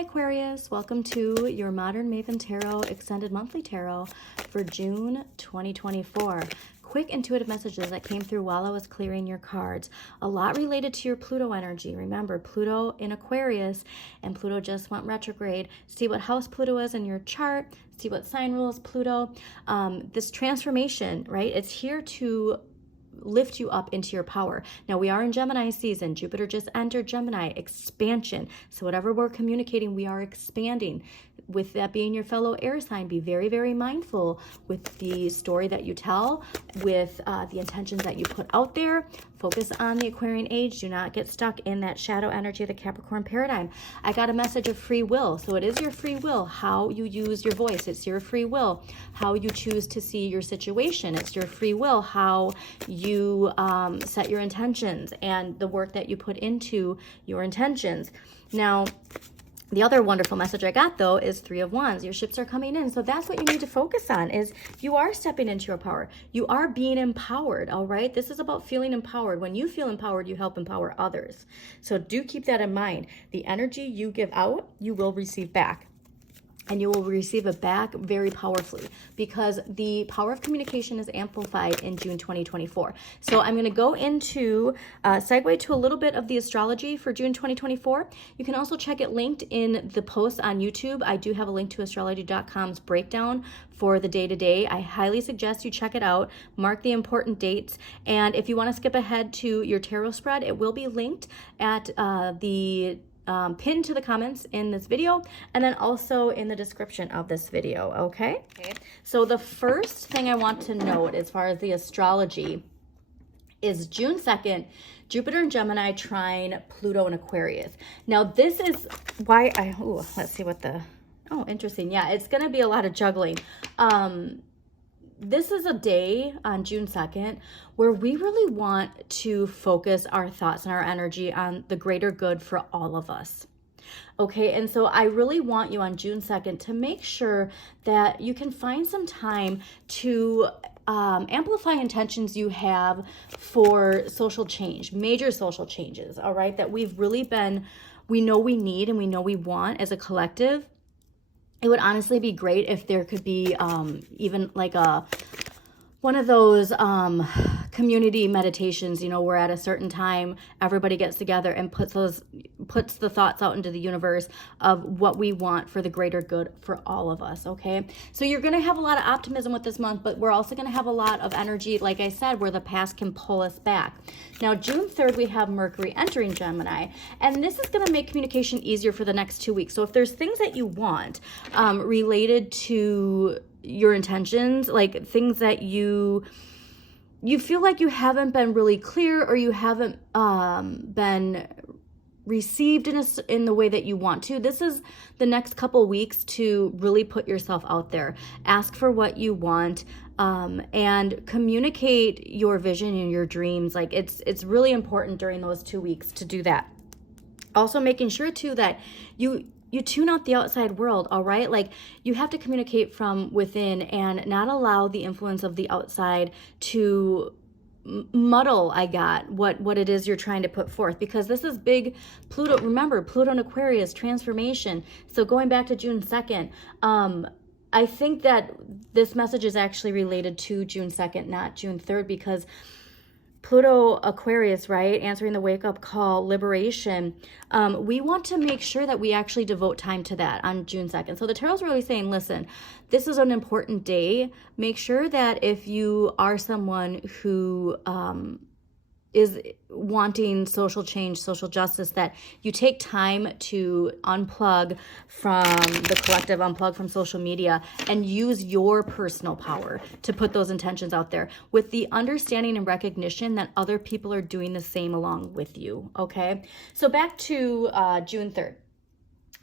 Hi Aquarius, welcome to your Modern Maven Tarot Extended Monthly Tarot for June 2024. Quick intuitive messages that came through while I was clearing your cards. A lot related to your Pluto energy. Remember, Pluto in Aquarius, and Pluto just went retrograde. See what house Pluto is in your chart. See what sign rules Pluto. This transformation, right? It's here to lift you up into your power. Now we are in Gemini season. Jupiter just entered Gemini, expansion. So whatever we're communicating, we are expanding. With that being your fellow air sign, be very, very mindful with the story that you tell, with the intentions that you put out there. Focus on the Aquarian age. Do not get stuck in that shadow energy of the Capricorn paradigm. I got a message of free will. So it is your free will, how you use your voice. It's your free will, how you choose to see your situation. It's your free will, how you set your intentions and the work that you put into your intentions. Now, the other wonderful message I got, though, is Three of Wands. Your ships are coming in. So that's what you need to focus on, is you are stepping into your power. You are being empowered, all right? This is about feeling empowered. When you feel empowered, you help empower others. So do keep that in mind. The energy you give out, you will receive back. And you will receive it back very powerfully, because the power of communication is amplified in June 2024. So I'm going to go into segue to a little bit of the astrology for June 2024. You can also check it linked in the post on YouTube. I do have a link to astrology.com's breakdown for the day-to-day. I highly suggest you check it out, mark the important dates, and if you want to skip ahead to your tarot spread, it will be linked at the pinned to the comments in this video, and then also in the description of this video, okay? So the first thing I want to note as far as the astrology is June 2nd, Jupiter in Gemini trine Pluto in Aquarius. Now this is why let's see what the, interesting. Yeah, it's going to be a lot of juggling. This is a day on June 2nd where we really want to focus our thoughts and our energy on the greater good for all of us. Okay, and so I really want you on June 2nd to make sure that you can find some time to amplify intentions you have for social change, major social changes, all right, that we know we need and we know we want as a collective. It would honestly be great if there could be even like one of those community meditations, where at a certain time everybody gets together and puts the thoughts out into the universe of what we want for the greater good for all of us, okay? So you're going to have a lot of optimism with this month, but we're also going to have a lot of energy, like I said, where the past can pull us back. Now, June 3rd, we have Mercury entering Gemini, and this is going to make communication easier for the next 2 weeks. So if there's things that you want related to your intentions, like things that you feel like you haven't been really clear, or you haven't been received in the way that you want to, this is the next couple weeks to really put yourself out there. Ask for what you want, and communicate your vision and your dreams. Like it's really important during those 2 weeks to do that. Also making sure too that you tune out the outside world, all right? Like you have to communicate from within and not allow the influence of the outside to muddle what it is you're trying to put forth, because this is big. Pluto, remember, Pluto in Aquarius, transformation. So going back to June 2nd, I think that this message is actually related to June 2nd, not June 3rd, because Pluto Aquarius, right? Answering the wake-up call, liberation. We want to make sure that we actually devote time to that on June 2nd. So the tarot's really saying, listen, this is an important day. Make sure that if you are someone who is wanting social change, social justice, that you take time to unplug from the collective, unplug from social media, and use your personal power to put those intentions out there with the understanding and recognition that other people are doing the same along with you, okay? So back to June 3rd.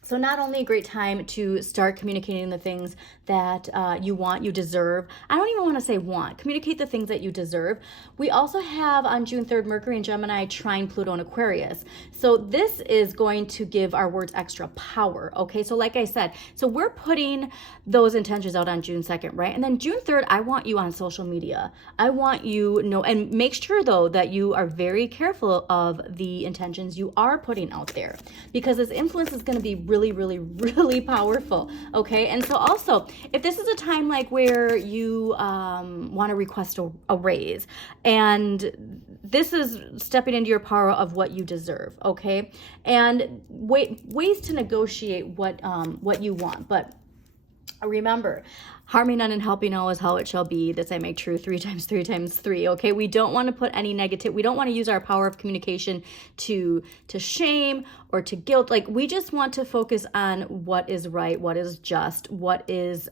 So not only a great time to start communicating the things that you want, you deserve. I don't even want to say want. Communicate the things that you deserve. We also have on June 3rd, Mercury and Gemini trine Pluto and Aquarius. So this is going to give our words extra power, okay? So like I said, so we're putting those intentions out on June 2nd, right? And then June 3rd, I want you on social media. I want you know, and make sure though that you are very careful of the intentions you are putting out there, because this influence is going to be really really, really, really powerful. Okay. And so also, if this is a time like where you want to request a raise, and this is stepping into your power of what you deserve. Okay. And ways to negotiate what you want. But remember, harming none and helping all is how it shall be. This I make true 3 times 3 times 3. Okay, we don't want to put any negative. We don't want to use our power of communication to shame or to guilt. Like, we just want to focus on what is right, what is just, what is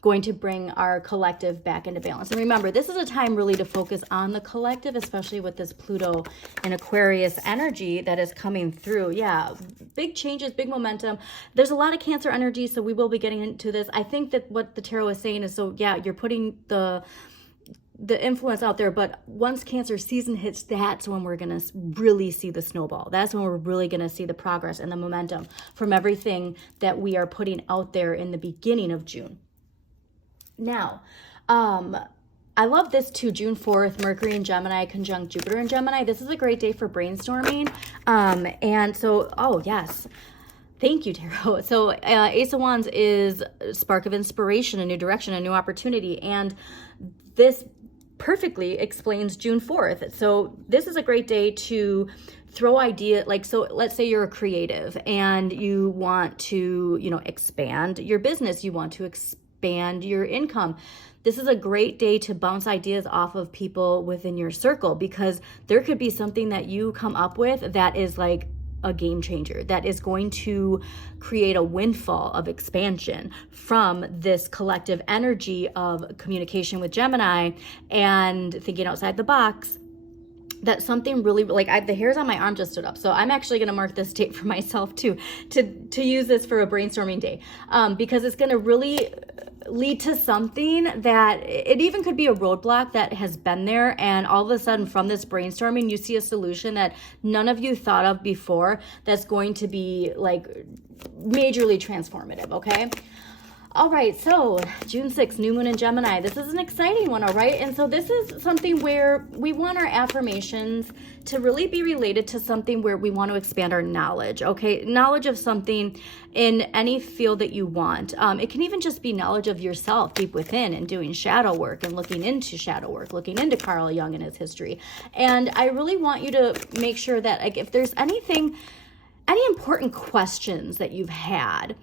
going to bring our collective back into balance. And remember, this is a time really to focus on the collective, especially with this Pluto and Aquarius energy that is coming through. Yeah, big changes, big momentum. There's a lot of Cancer energy, so we will be getting into this. I think that what the tarot is saying is, so yeah, you're putting the influence out there, but once Cancer season hits, that's when we're going to really see the snowball. That's when we're really going to see the progress and the momentum from everything that we are putting out there in the beginning of June. Now, I love this too. June 4th, Mercury in Gemini conjunct Jupiter in Gemini. This is a great day for brainstorming. And so, oh yes, thank you, Tarot. So Ace of Wands is a spark of inspiration, a new direction, a new opportunity. And this perfectly explains June 4th. So this is a great day to throw idea, like, so let's say you're a creative and you want to, expand your business. You want to expand your income. This is a great day to bounce ideas off of people within your circle, because there could be something that you come up with that is like a game changer, that is going to create a windfall of expansion from this collective energy of communication with Gemini and thinking outside the box. That something really, like, the hairs on my arm just stood up. So I'm actually going to mark this date for myself too, to use this for a brainstorming day, because it's going to really lead to something that it even could be a roadblock that has been there. And all of a sudden from this brainstorming, you see a solution that none of you thought of before that's going to be like majorly transformative. Okay. All right, so June 6th, new moon in Gemini. This is an exciting one, all right? And so this is something where we want our affirmations to really be related to something where we want to expand our knowledge, okay? Knowledge of something in any field that you want. It can even just be knowledge of yourself deep within and doing shadow work and looking into shadow work, looking into Carl Jung and his history. And I really want you to make sure that, like, if there's any important questions that you've had,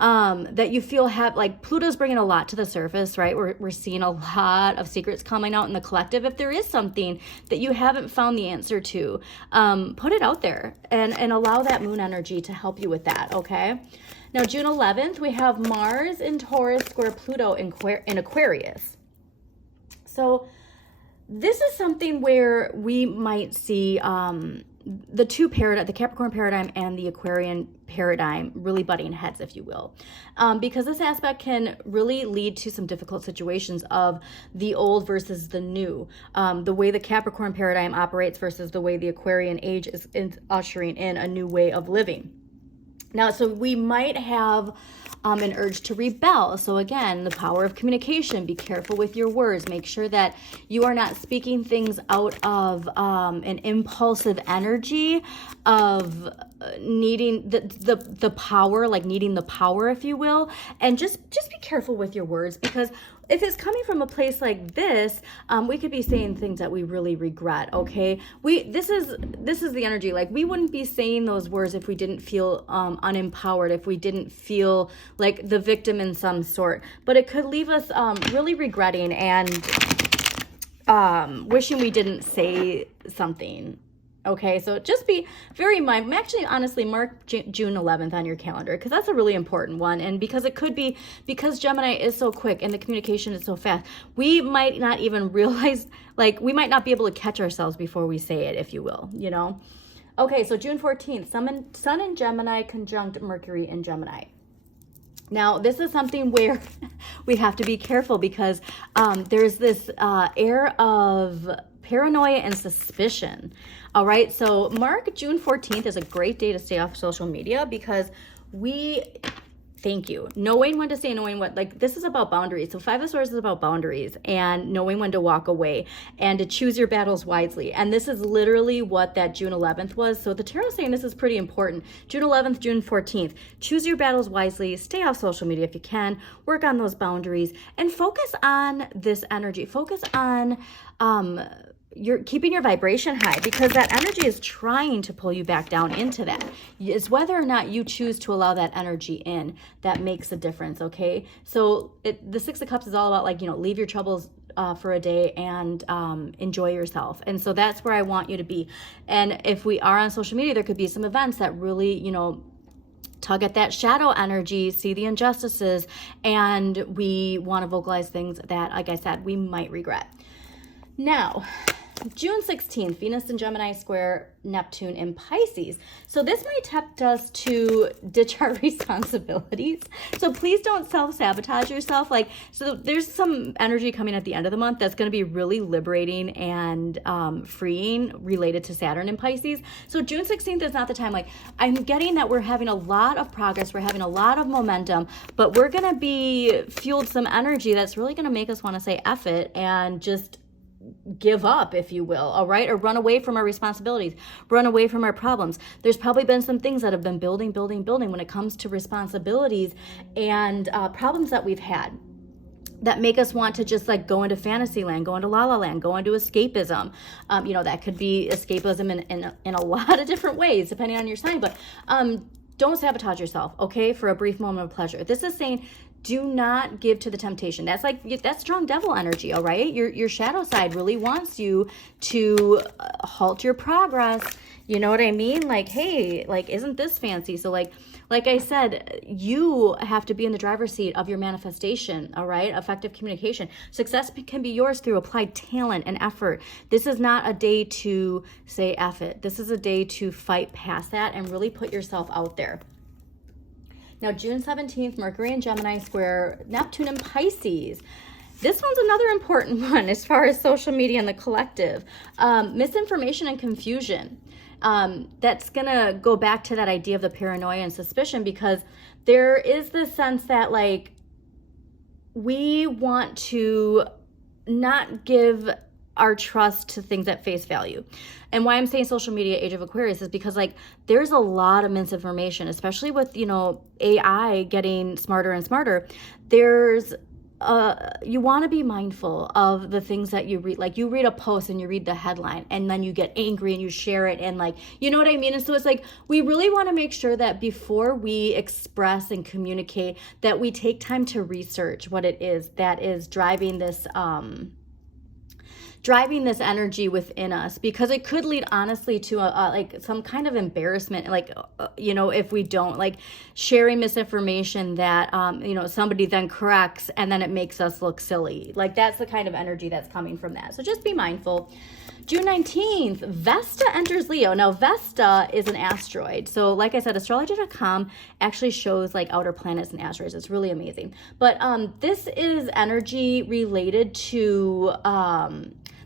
that you feel have, like, Pluto's bringing a lot to the surface, right? We're seeing a lot of secrets coming out in the collective. If there is something that you haven't found the answer to, put it out there and allow that moon energy to help you with that, okay? Now, June 11th, we have Mars in Taurus square Pluto in Aquarius. So this is something where we might see the Capricorn paradigm and the Aquarian paradigm really butting heads, if you will, because this aspect can really lead to some difficult situations of the old versus the new, the way the Capricorn paradigm operates versus the way the Aquarian age is ushering in a new way of living. Now, so we might have an urge to rebel. So again, the power of communication. Be careful with your words. Make sure that you are not speaking things out of an impulsive energy of needing the power, like needing the power, if you will. And just be careful with your words, because if it's coming from a place like this, we could be saying things that we really regret, okay? This is the energy. Like, we wouldn't be saying those words if we didn't feel unempowered, if we didn't feel like the victim in some sort. But it could leave us really regretting and wishing we didn't say something. Okay, so just be very mindful. Actually, honestly, mark June 11th on your calendar, because that's a really important one. And because it could be, because Gemini is so quick and the communication is so fast, we might not even realize, like, we might not be able to catch ourselves before we say it, if you will, Okay, so June 14th, Sun in Gemini conjunct Mercury in Gemini. Now, this is something where we have to be careful, because there's this air of paranoia and suspicion. All right, so mark June 14th as a great day to stay off social media, because we Thank you. Knowing when to say, knowing what, like this is about boundaries. So Five of Swords is about boundaries and knowing when to walk away and to choose your battles wisely. And this is literally what that June 11th was. So the tarot is saying this is pretty important. June 11th, June 14th, choose your battles wisely, stay off social media if you can, work on those boundaries and focus on this energy. Focus on, you're keeping your vibration high because that energy is trying to pull you back down into that. It's whether or not you choose to allow that energy in that makes a difference, okay? So the Six of Cups is all about like, you know, leave your troubles for a day and enjoy yourself. And so that's where I want you to be. And if we are on social media, there could be some events that really, you know, tug at that shadow energy, see the injustices, and we want to vocalize things that, like I said, we might regret. Now, June 16th, Venus in Gemini square Neptune in Pisces. So this might tempt us to ditch our responsibilities. So please don't self-sabotage yourself. Like, so there's some energy coming at the end of the month that's going to be really liberating and freeing related to Saturn in Pisces. So June 16th is not the time. Like, I'm getting that we're having a lot of progress. We're having a lot of momentum, but we're going to be fueled some energy that's really going to make us want to say F it and just give up, if you will, all right? Or run away from our responsibilities, run away from our problems. There's probably been some things that have been building when it comes to responsibilities and problems that we've had that make us want to just like go into fantasy land, go into la la land, go into escapism. You know, that could be escapism in a lot of different ways, depending on your sign, but don't sabotage yourself, okay, for a brief moment of pleasure. This is saying, do not give to the temptation. That's strong devil energy, all right? Your shadow side really wants you to halt your progress. You know what I mean? Like, hey, like, isn't this fancy? So like I said, you have to be in the driver's seat of your manifestation, all right? Effective communication. Success can be yours through applied talent and effort. This is not a day to say F it. This is a day to fight past that and really put yourself out there. Now, June 17th, Mercury in Gemini square Neptune in Pisces. This one's another important one as far as social media and the collective. Misinformation and confusion. That's going to go back to that idea of the paranoia and suspicion, because there is this sense that like we want to not give our trust to things at face value. And why I'm saying social media, age of Aquarius, is because like there's a lot of misinformation, especially with, you know, AI getting smarter and smarter. There's you want to be mindful of the things that you read. Like you read a post and you read the headline and then you get angry and you share it and like, you know what I mean? And so it's like, we really want to make sure that before we express and communicate that we take time to research what it is that is driving this energy within us, because it could lead honestly to like some kind of embarrassment, like you know, if we don't, like sharing misinformation that you know, somebody then corrects and then it makes us look silly. Like that's the kind of energy that's coming from that. So just be mindful. June 19th, Vesta enters Leo. Now, Vesta is an asteroid. So like I said, astrology.com actually shows like outer planets and asteroids. It's really amazing. But this is energy related to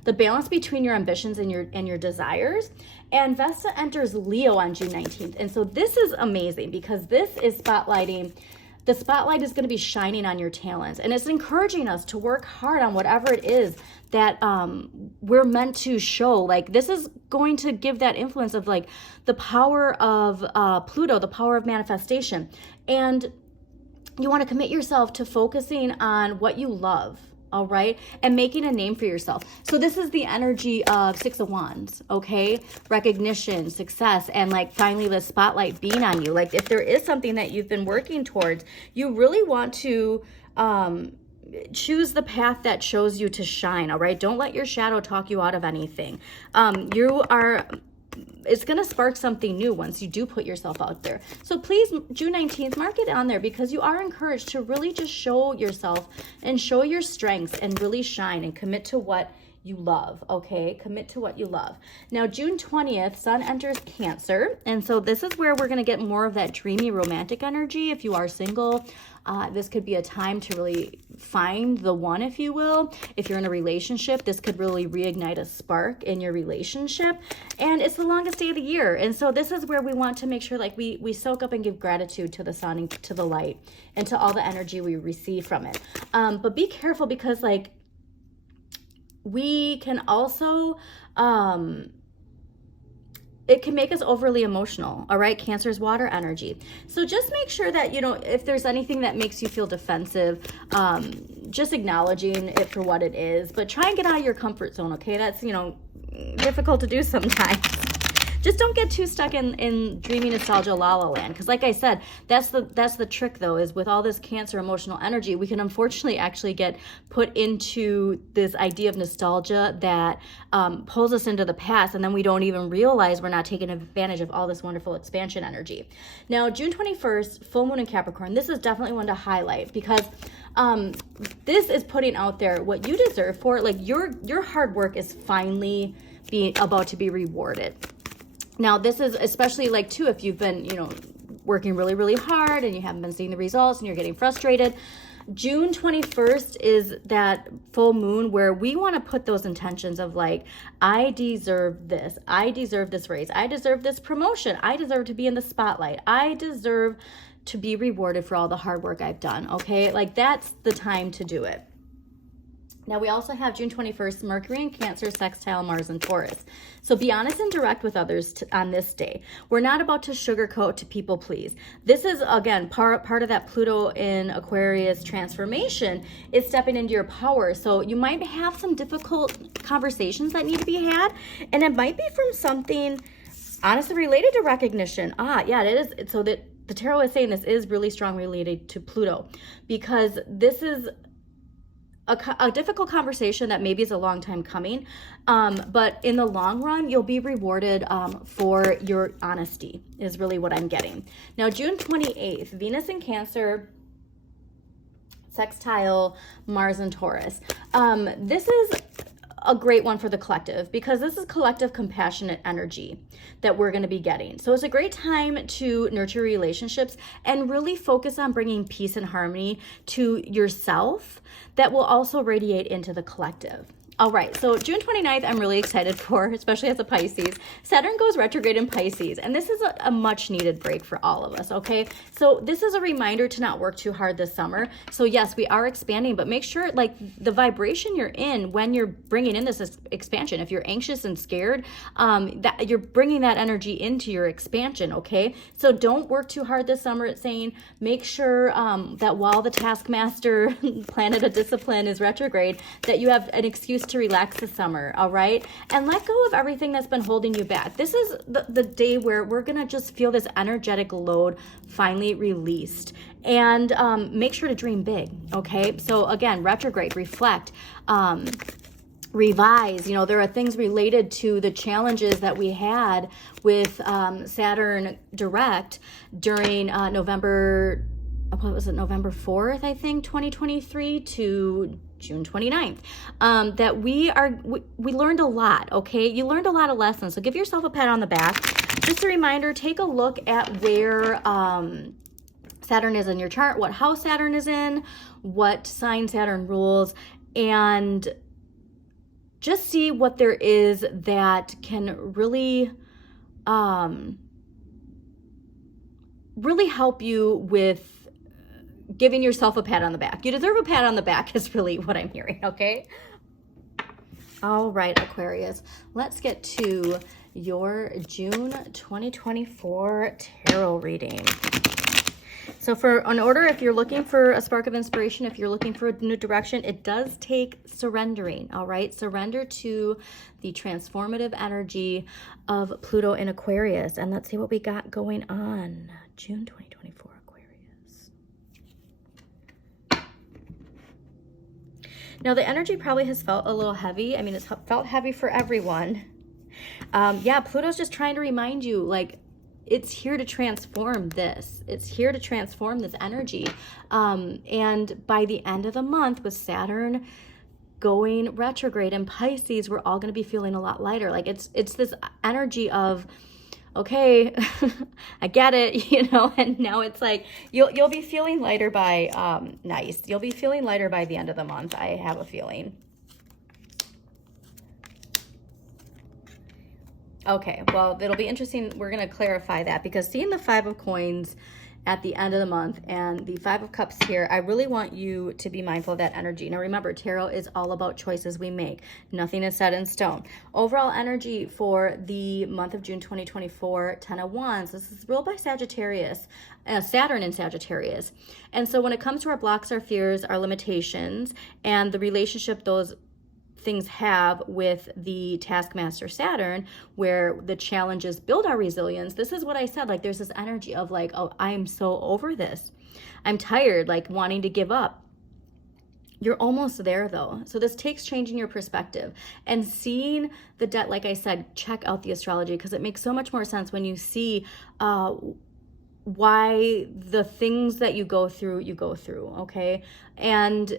the balance between your ambitions and your desires. And Vesta enters Leo on June 19th. And so this is amazing because this is spotlighting. The spotlight is going to be shining on your talents, and it's encouraging us to work hard on whatever it is that we're meant to show. Like this is going to give that influence of like the power of Pluto, the power of manifestation. And you want to commit yourself to focusing on what you love, all right, and making a name for yourself. So this is the energy of Six of Wands, okay? Recognition, success, and like finally the spotlight being on you. Like if there is something that you've been working towards, you really want to choose the path that shows you to shine, all right? Don't let your shadow talk you out of anything. It's going to spark something new once you do put yourself out there. So please, June 19th, mark it on there, because you are encouraged to really just show yourself and show your strengths and really shine and commit to what you love, okay? Commit to what you love. Now, June 20th, Sun enters Cancer. And so this is where we're going to get more of that dreamy romantic energy. If you are single, this could be a time to really find the one, if you will. If you're in a relationship, this could really reignite a spark in your relationship. And it's the longest day of the year. And so this is where we want to make sure like we soak up and give gratitude to the sun and to the light and to all the energy we receive from it. But be careful because like we can also, it can make us overly emotional, all right? Cancer is water energy. So just make sure that, you know, if there's anything that makes you feel defensive, just acknowledging it for what it is, but try and get out of your comfort zone, okay? That's, you know, difficult to do sometimes. Just don't get too stuck in dreamy nostalgia la la land. Because like I said, that's the trick though, is with all this Cancer emotional energy, we can unfortunately actually get put into this idea of nostalgia that pulls us into the past, and then we don't even realize we're not taking advantage of all this wonderful expansion energy. Now, June 21st, full moon in Capricorn. This is definitely one to highlight because this is putting out there what you deserve for, like your hard work is finally about to be rewarded. Now, this is especially like too, if you've been, you know, working really, really hard and you haven't been seeing the results and you're getting frustrated. June 21st is that full moon where we want to put those intentions of like, I deserve this. I deserve this raise. I deserve this promotion. I deserve to be in the spotlight. I deserve to be rewarded for all the hard work I've done. Okay. Like that's the time to do it. Now, we also have June 21st, Mercury in Cancer, sextile Mars in Taurus. So be honest and direct with others on this day. We're not about to sugarcoat to people please. This is, again, part of that Pluto in Aquarius transformation is stepping into your power. So you might have some difficult conversations that need to be had, and it might be from something honestly related to recognition. Yeah, it is. So that the tarot is saying this is really strong related to Pluto because this is a difficult conversation that maybe is a long time coming, but in the long run, you'll be rewarded for your honesty is really what I'm getting. Now, June 28th, Venus in Cancer, sextile Mars in Taurus. This is a great one for the collective because this is collective compassionate energy that we're going to be getting. So it's a great time to nurture relationships and really focus on bringing peace and harmony to yourself that will also radiate into the collective. All right, so June 29th, I'm really excited for, especially as a Pisces. Saturn goes retrograde in Pisces, and this is a much needed break for all of us, okay? So this is a reminder to not work too hard this summer. So yes, we are expanding, but make sure like the vibration you're in when you're bringing in this expansion, if you're anxious and scared, that you're bringing that energy into your expansion, okay? So don't work too hard this summer. It's saying make sure that while the taskmaster planet of discipline is retrograde, that you have an excuse to relax this summer, all right? And let go of everything that's been holding you back. This is the day where we're gonna just feel this energetic load finally released. And make sure to dream big, okay? So again, retrograde, reflect, revise. You know, there are things related to the challenges that we had with Saturn direct during November 4th, I think, 2023 to June 29th, that we learned a lot, okay? You learned a lot of lessons, so give yourself a pat on the back. Just a reminder, take a look at where Saturn is in your chart, what house Saturn is in, what sign Saturn rules, and just see what there is that can really help you with giving yourself a pat on the back. You deserve a pat on the back is really what I'm hearing, okay? All right, Aquarius, let's get to your June 2024 tarot reading. So in order, if you're looking for a spark of inspiration, if you're looking for a new direction, it does take surrendering, all right? Surrender to the transformative energy of Pluto in Aquarius. And let's see what we got going on. June 2024. Now, the energy probably has felt a little heavy. I mean, it's felt heavy for everyone. Yeah, Pluto's just trying to remind you, like, it's here to transform this. It's here to transform this energy. And by the end of the month with Saturn going retrograde. And Pisces, we're all going to be feeling a lot lighter. Like it's this energy of, okay, I get it, you know, and now it's like you'll be feeling lighter by nice. You'll be feeling lighter by the end of the month, I have a feeling. Okay, well, it'll be interesting. We're going to clarify that, because seeing the 5 of coins at the end of the month and the 5 of cups here, I really want you to be mindful of that energy. Now remember, tarot is all about choices we make. Nothing is set in stone. Overall energy for the month of June 2024, 10 of Wands. This is ruled by Sagittarius, Saturn in Sagittarius. And so when it comes to our blocks, our fears, our limitations, and the relationship those things have with the taskmaster Saturn, where the challenges build our resilience, this is what I said, like there's this energy of like, oh, I am so over this. I'm tired, like wanting to give up. You're almost there though. So this takes changing your perspective and seeing the debt. Like I said, check out the astrology, because it makes so much more sense when you see why the things that you go through, okay? And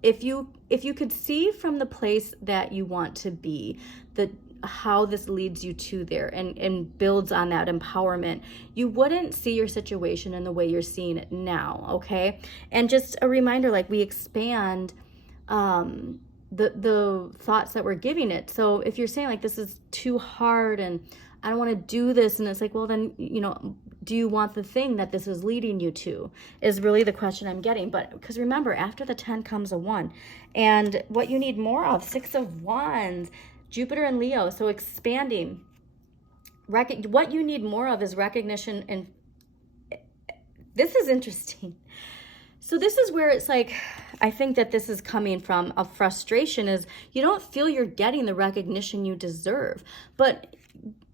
if you could see from the place that you want to be, how this leads you to there and builds on that empowerment, you wouldn't see your situation in the way you're seeing it now, okay? And just a reminder, like we expand the thoughts that we're giving it. So if you're saying like this is too hard and I don't want to do this, and it's like, well then, you know, do you want the thing that this is leading you to, is really the question I'm getting. But because remember, after the 10 comes a 1, and what you need more of, 6 of Wands, Jupiter and Leo. So expanding, what you need more of is recognition. And this is interesting. So this is where it's like, I think that this is coming from a frustration, is you don't feel you're getting the recognition you deserve, but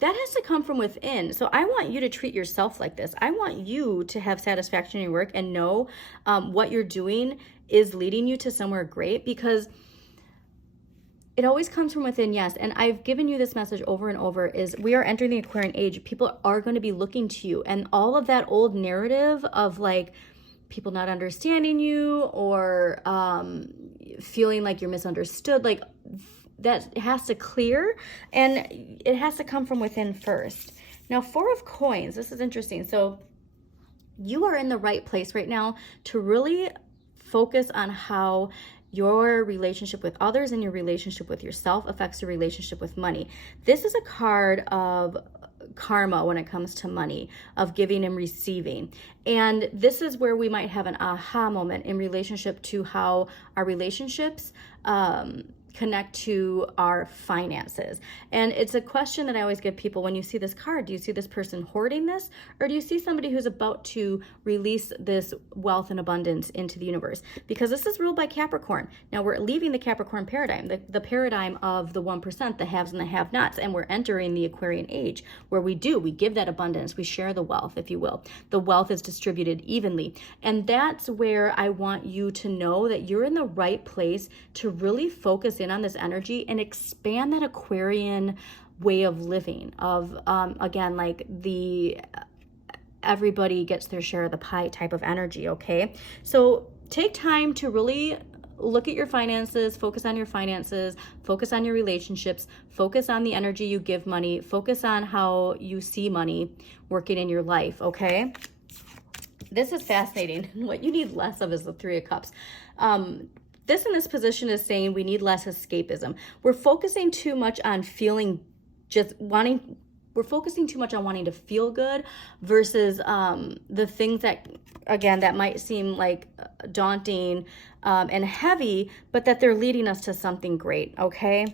that has to come from within. So I want you to treat yourself like this. I want you to have satisfaction in your work and know what you're doing is leading you to somewhere great, because it always comes from within, yes. And I've given you this message over and over, is we are entering the Aquarian age. People are going to be looking to you. And all of that old narrative of like people not understanding you or feeling like you're misunderstood, like that has to clear, and it has to come from within first. Now, 4 of coins, this is interesting. So you are in the right place right now to really focus on how your relationship with others and your relationship with yourself affects your relationship with money. This is a card of karma when it comes to money, of giving and receiving. And this is where we might have an aha moment in relationship to how our relationships connect to our finances. And it's a question that I always give people when you see this card. Do you see this person hoarding this, or do you see somebody who's about to release this wealth and abundance into the universe? Because this is ruled by Capricorn. Now we're leaving the Capricorn paradigm, the paradigm of the 1%, the haves and the have-nots, and we're entering the Aquarian age, where we give that abundance, we share the wealth, if you will. The wealth is distributed evenly. And that's where I want you to know that you're in the right place to really focus in on this energy and expand that Aquarian way of living, of again, like the everybody gets their share of the pie type of energy, okay? So take time to really look at your finances, focus on your finances, focus on your relationships, focus on the energy you give money, focus on how you see money working in your life, okay? This is fascinating. What you need less of is the 3 of Cups. This in this position is saying we need less escapism. We're focusing too much on we're focusing too much on wanting to feel good versus the things that, again, that might seem like daunting and heavy, but that they're leading us to something great, okay?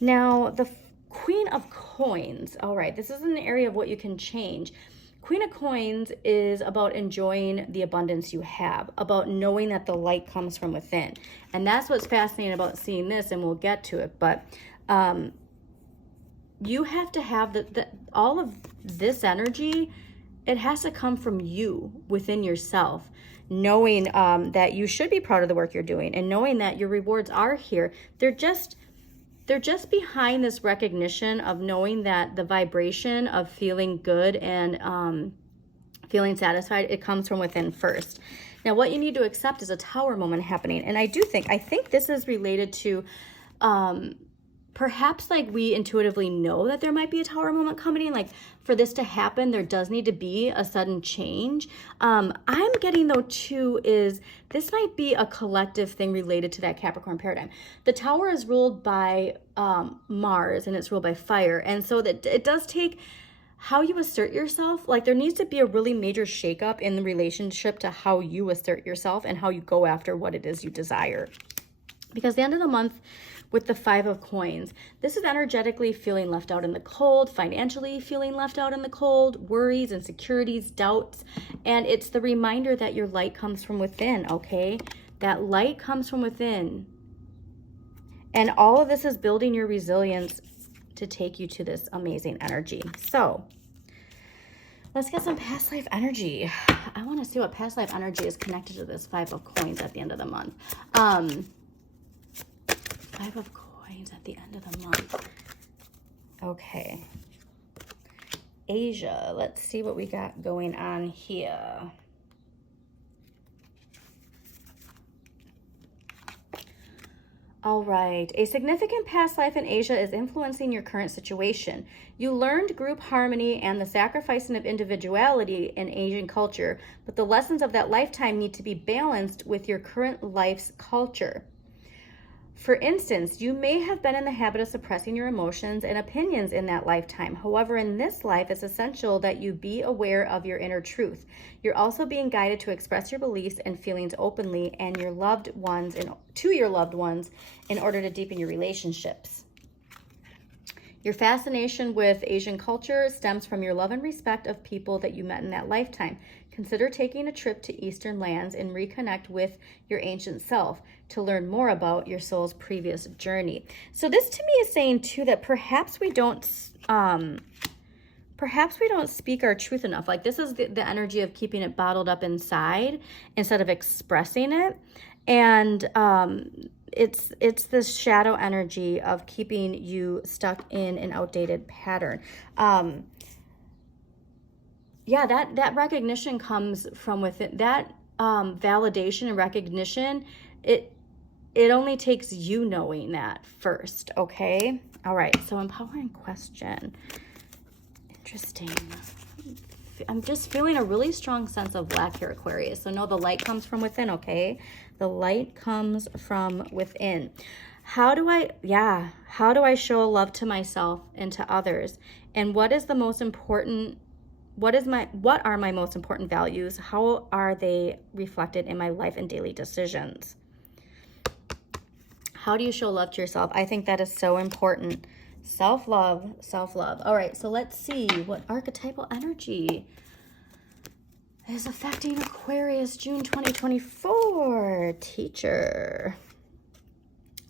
Now, the Queen of Coins. All right, this is an area of what you can change. Queen of Coins is about enjoying the abundance you have, about knowing that the light comes from within. And that's what's fascinating about seeing this, and we'll get to it. But you have to have all of this energy, it has to come from you within yourself, knowing that you should be proud of the work you're doing and knowing that your rewards are here. They're just behind this recognition of knowing that the vibration of feeling good and feeling satisfied, it comes from within first. Now, what you need to accept is a tower moment happening. And I think this is related to perhaps like we intuitively know that there might be a tower moment coming in. Like for this to happen, there does need to be a sudden change. I'm getting though too is this might be a collective thing related to that Capricorn paradigm. The tower is ruled by Mars and it's ruled by fire. And so that it does take how you assert yourself. Like there needs to be a really major shakeup in the relationship to how you assert yourself and how you go after what it is you desire. Because the end of the month with the 5 of coins, this is energetically feeling left out in the cold, financially feeling left out in the cold, worries, insecurities, doubts. And it's the reminder that your light comes from within, okay? That light comes from within. And all of this is building your resilience to take you to this amazing energy. So let's get some past life energy. I want to see what past life energy is connected to this 5 of coins at the end of the month. 5 of coins at the end of the month. Okay. Asia, let's see what we got going on here. All right. A significant past life in Asia is influencing your current situation. You learned group harmony and the sacrificing of individuality in Asian culture, but the lessons of that lifetime need to be balanced with your current life's culture. For instance, you may have been in the habit of suppressing your emotions and opinions in that lifetime. However, in this life, it's essential that you be aware of your inner truth. You're also being guided to express your beliefs and feelings openly and to your loved ones in order to deepen your relationships. Your fascination with Asian culture stems from your love and respect of people that you met in that lifetime. Consider taking a trip to Eastern lands and reconnect with your ancient self to learn more about your soul's previous journey. So this to me is saying too that perhaps we don't speak our truth enough. Like this is the energy of keeping it bottled up inside instead of expressing it. And it's this shadow energy of keeping you stuck in an outdated pattern. Yeah, that recognition comes from within. That validation and recognition, it only takes you knowing that first, okay? All right, so empowering question. Interesting. I'm just feeling a really strong sense of lack here, Aquarius. So know the light comes from within, okay? The light comes from within. How do I show love to myself and to others? And what are my most important values? How are they reflected in my life and daily decisions? How do you show love to yourself? I think that is so important. Self-love, self-love. All right, so let's see what archetypal energy is affecting Aquarius, June 2024. Teacher.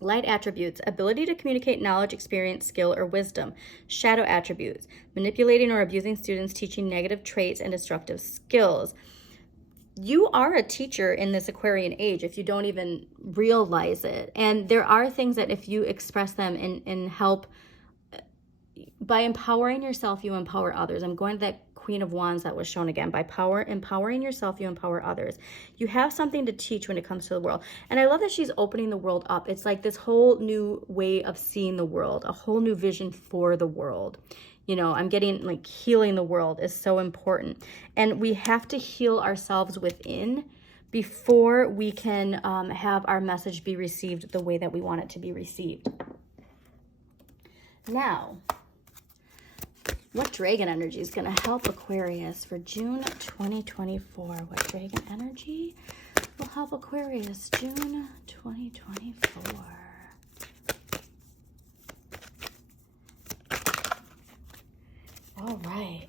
Light attributes, ability to communicate knowledge, experience, skill, or wisdom. Shadow attributes, manipulating or abusing students, teaching negative traits and destructive skills. You are a teacher in this Aquarian age if you don't even realize it. And there are things that if you express them and help, by empowering yourself, you empower others. I'm going to that Queen of Wands that was shown again. By empowering yourself, you empower others. You have something to teach when it comes to the world. And I love that she's opening the world up. It's like this whole new way of seeing the world, a whole new vision for the world. You know, I'm getting like healing the world is so important. And we have to heal ourselves within before we can have our message be received the way that we want it to be received. Now, what dragon energy is going to help Aquarius for June 2024? What dragon energy will help Aquarius June 2024? All right.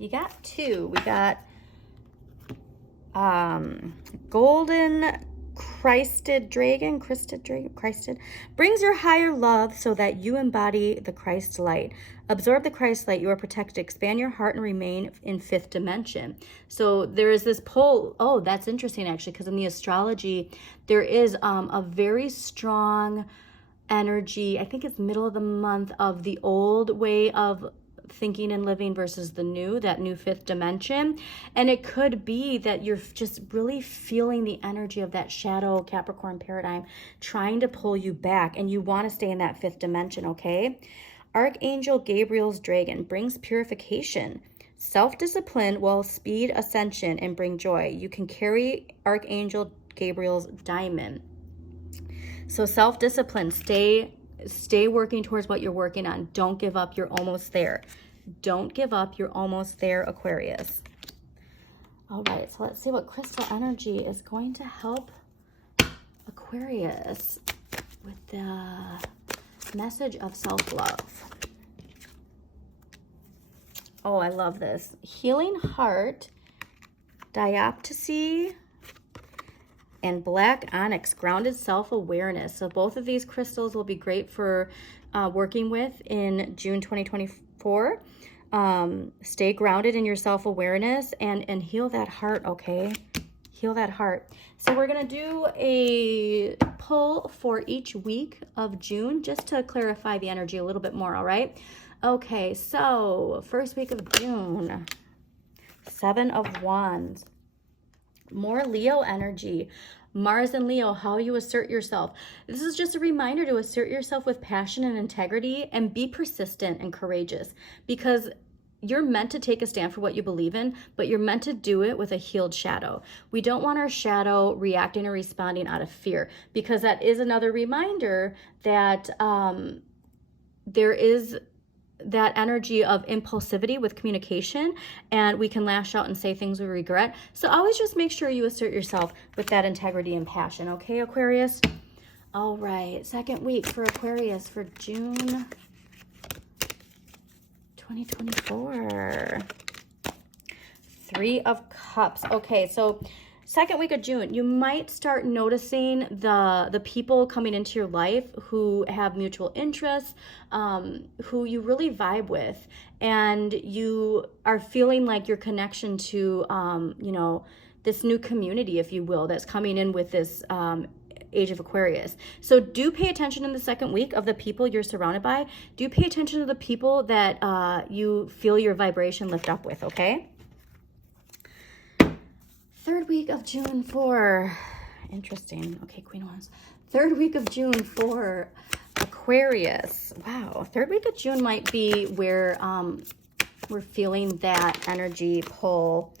You got two. We got golden Christed dragon, brings your higher love so that you embody the Christ light. Absorb the Christ light. You are protected. Expand your heart and remain in 5th dimension. So there is this pull. Oh, that's interesting actually, because in the astrology, there is a very strong energy. I think it's middle of the month of the old way of thinking and living versus the new, that new fifth dimension. And it could be that you're just really feeling the energy of that shadow Capricorn paradigm trying to pull you back, and you want to stay in that fifth dimension, okay? Archangel Gabriel's dragon brings purification. Self-discipline will speed ascension and bring joy. You can carry Archangel Gabriel's diamond. So self-discipline, stay working towards what you're working on. Don't give up. You're almost there. Don't give up. You're almost there, Aquarius. All right, so let's see what crystal energy is going to help Aquarius with the message of self-love. Oh, I love this. Healing heart, dioptasy, and black onyx, grounded self-awareness. So both of these crystals will be great for working with in June 2024. Stay grounded in your self-awareness and heal that heart, okay? Heal that heart. So we're going to do a pull for each week of June just to clarify the energy a little bit more, all right? Okay, so first week of June, 7 of Wands. More Leo energy. Mars and Leo, how you assert yourself. This is just a reminder to assert yourself with passion and integrity and be persistent and courageous, because you're meant to take a stand for what you believe in, but you're meant to do it with a healed shadow. We don't want our shadow reacting or responding out of fear, because that is another reminder that there is that energy of impulsivity with communication, and we can lash out and say things we regret. So always just make sure you assert yourself with that integrity and passion, okay, Aquarius? All right, second week for Aquarius for June 2024. 3 of Cups. Okay, so second week of June, you might start noticing the people coming into your life who have mutual interests, who you really vibe with, and you are feeling like your connection to, you know, this new community, if you will, that's coming in with this age of Aquarius. So do pay attention in the second week of the people you're surrounded by. Do pay attention to the people that you feel your vibration lift up with, okay? Third week of June for, interesting. Okay, Queen of Wands. Third week of June for Aquarius. Wow, third week of June might be where we're feeling that energy pull.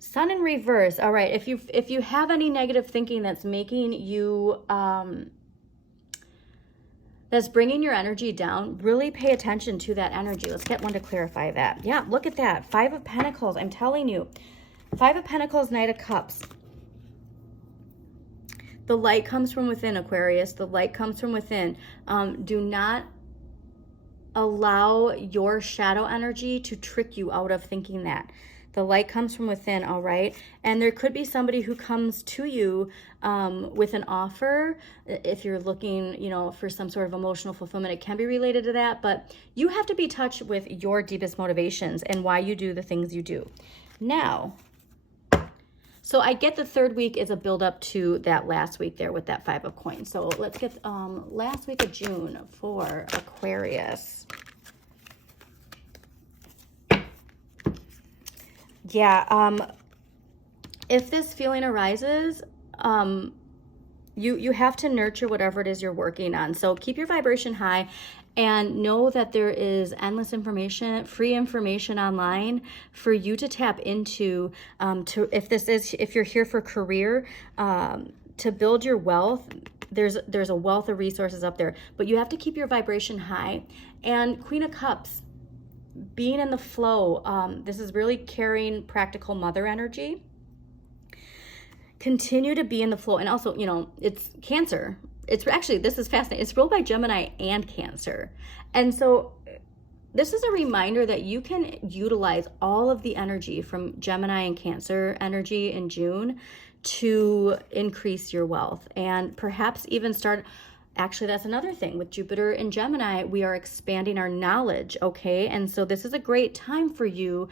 Sun in reverse. All right, if you have any negative thinking that's making you, that's bringing your energy down, really pay attention to that energy. Let's get one to clarify that. Yeah, look at that. 5 of Pentacles. I'm telling you. 5 of Pentacles, Knight of Cups. The light comes from within, Aquarius. The light comes from within. Do not allow your shadow energy to trick you out of thinking that. The light comes from within, all right? And there could be somebody who comes to you with an offer. If you're looking, you know, for some sort of emotional fulfillment, it can be related to that. But you have to be in touch with your deepest motivations and why you do the things you do. Now, so I get the third week is a build up to that last week there with that 5 of coins. So let's get last week of June for Aquarius. Yeah, if this feeling arises, you have to nurture whatever it is you're working on. So keep your vibration high and know that there is endless information, free information online for you to tap into, if you're here for career, to build your wealth. There's a wealth of resources up there, but you have to keep your vibration high. And Queen of Cups, being in the flow, this is really carrying practical mother energy. Continue to be in the flow. And also, you know, it's Cancer. It's actually, this is fascinating. It's ruled by Gemini and Cancer. And so this is a reminder that you can utilize all of the energy from Gemini and Cancer energy in June to increase your wealth, and perhaps even start Actually, that's another thing. With Jupiter in Gemini, we are expanding our knowledge, okay? And so this is a great time for you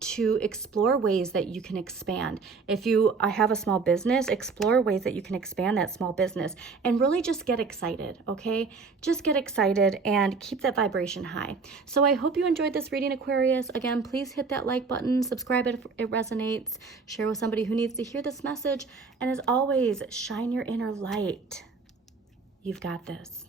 to explore ways that you can expand. If I have a small business, explore ways that you can expand that small business and really just get excited, okay? Just get excited and keep that vibration high. So I hope you enjoyed this reading, Aquarius. Again, please hit that like button, subscribe if it resonates, share with somebody who needs to hear this message. And as always, shine your inner light. You've got this.